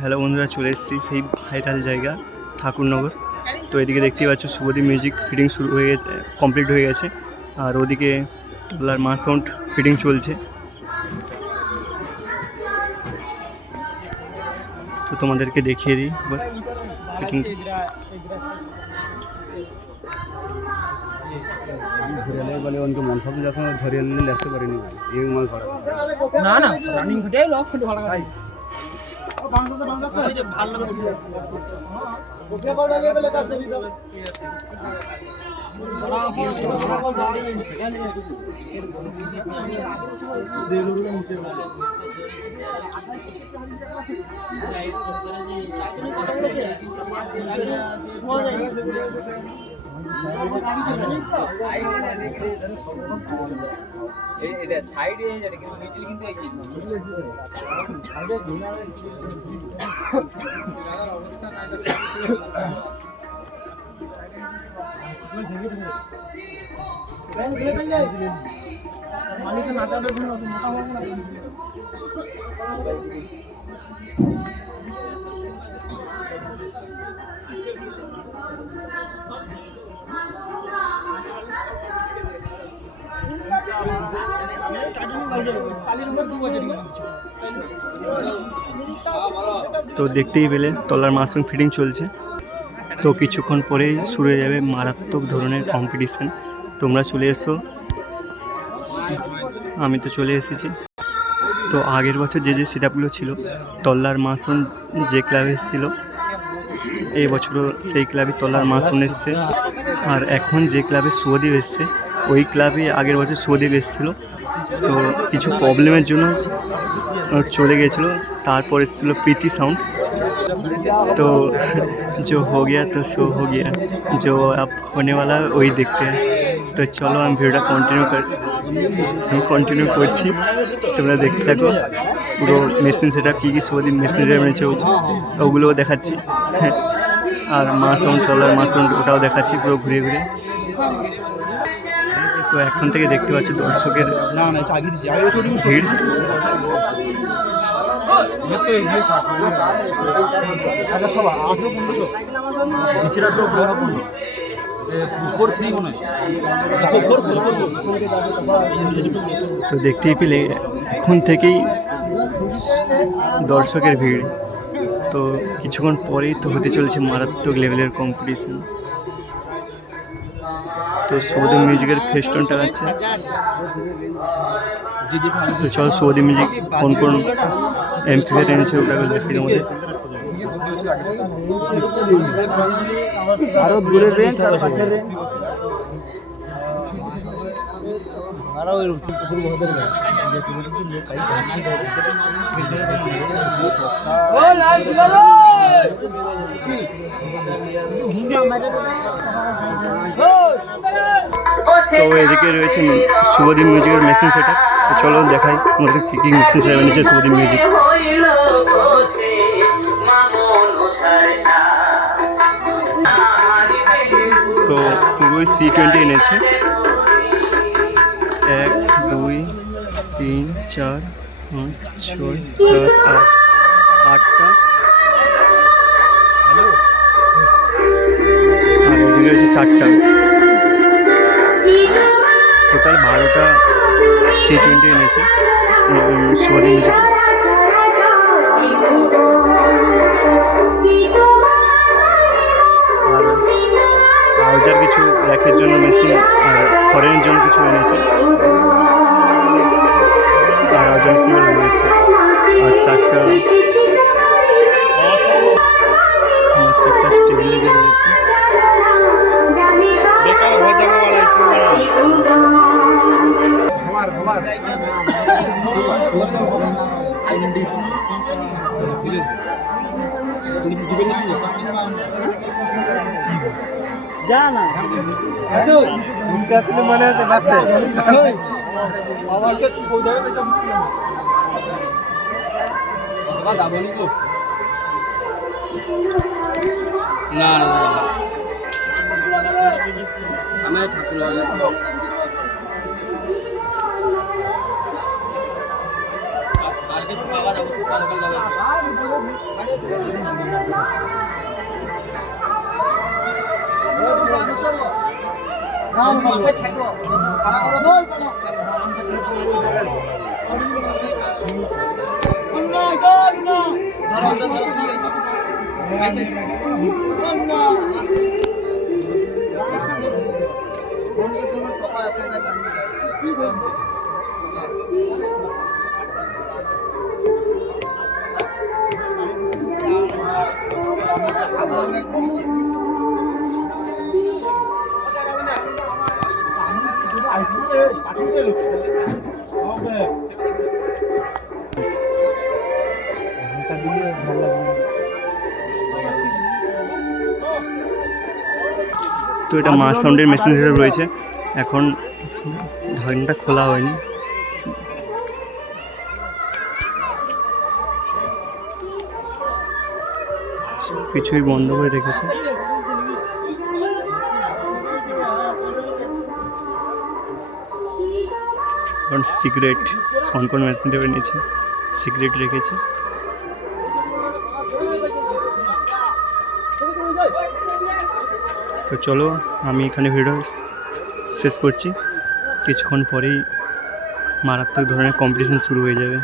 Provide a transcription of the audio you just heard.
Hello বন্ধুরা, চলে এসেছি সেই ভাইরাল জায়গা ঠাকুরনগর। তো এদিকে দেখতেই পাচ্ছ শুভদীপ মিউজিক ফিটিং শুরু হয়ে কমপ্লিট হয়ে গেছে, আর ওদিকে তবলার মাস সাউন্ড ফিটিং চলছে। তো তোমাদেরকে দেখিয়ে দিই ফিটিং। বলে উনকে মন সব যাচ্ছে ধরে নিলে আসতে পারিনি এই মাল ধরা না না রানিং ঘটে লক ফুট ভালো ভাই ও বাংলাদেশে ওই যে ভালো লাগে ওকে বড় লাগে বলে কাজ দিতে হবে এটা সাইড এ যেটা কিন্তু মিডল কিন্তু আইছে সাইডে ঘুরার অবস্থা না মালিক না চাবে মোটা হবে না। তো দেখতেই পেলে তলার মাশরুম ফিটিং চলছে। তো কিছুক্ষণ পরেই শুরু হয়ে যাবে মারাত্মক ধরনের কম্পিটিশান। তোমরা চলে এসো, আমি তো চলে এসেছি। তো আগের বছর যে সেট আপগুলো ছিল, তল্লার মাশরুম যে ক্লাবে এসেছিল, এই বছরও সেই ক্লাবে তল্লার মাশরুম এসছে। আর এখন যে ক্লাবে শুভদীপ এসছে, ওই ক্লাবে আগের বছর শুভদীপ এসেছিলো। তো কিছু প্রবলেমের জন্য চলে গেছিলো। তারপর এসেছিলো প্রীতি সাউন্ড। तो जो हो गया तो सो हो गया, जो अब होने वाला वही देखते हैं। तो चलो हम भिडियोটা কন্টিনিউ করছি, তোমরা দেখতে থাকো। পুরো মেশিন সেটআপ কী কী শুভদীপ মেশিন এনেছে ওগুলোও দেখাচ্ছি, আর মা সাউন্ড তলার মা সাউন্ড ওটাও দেখাচ্ছি পুরো ঘুরে ঘুরে। তো এখন থেকে দেখতে পাচ্ছি দর্শকের ভিড়। তো দেখতেই পেলে এখন থেকেই দর্শকের ভিড়। তো কিছুক্ষণ পরেই তো হতে চলেছে মারাত্মক লেভেলের কম্পিটিশন। তো শুভদীপ মিউজিকের ফেস্টন টাঙাচ্ছে। তো চলো শুভদীপ মিউজিক কোন কোন এমপ্লিফায়ার এনেছে ওটাকে দেখি তোমাদের। আরো দূরের রেঞ্জ আর কাছের রেঞ্জ আর ওই পুকুর মধ্যে যে পুকুর ছিল কাই ও লাইভ দিলো তো এদিকে রয়েছে শুভদীপ মিউজিকের মেশিন সেটআপ। তো চলো দেখাই আমাদের কী কী মেশিন সেটআপ এনেছে শুভদীপ মিউজিক। তো পুরোই C20 এনেছে। 1 2 3 4 5 6 7 8টা। আর এদিকে রয়েছে 4টা। টোটাল 12টা C20 এনেছে শুভদীপ মিউজিক। আর আউজার কিছু র্যাকের জন্য মেশিন আর ফরেনের জন্য কিছু এনেছে। আর আউজার মেশিনগুলো রয়েছে। আর 4টা স্টেবিল লেগে রয়েছে। যা না মনে হচ্ছে বাসে আমার কাছে কোথায় পয়সা মুশকিল না বাবা দাবনি তো না না আমি ঠাকুর লাগা আর আগে শুক্রবার যাবো, শুক্রবার যাবো। তো এটা মাছ সাউন্ডের মেশিন রয়েছে, এখন ঢাকনাটা খোলা হয়নি। কিছুই বন্ধ করে রেখেছে। কারণ সিগারেট কোন মেশিনটা নিয়েছে, সিগারেট রেখেছে। তো চলো আমি এখানে ভিডিও শেষ করছি। কিছুক্ষণ পরেই মারাত্মক ধরনের কম্পিটিশন শুরু হয়ে যাবে।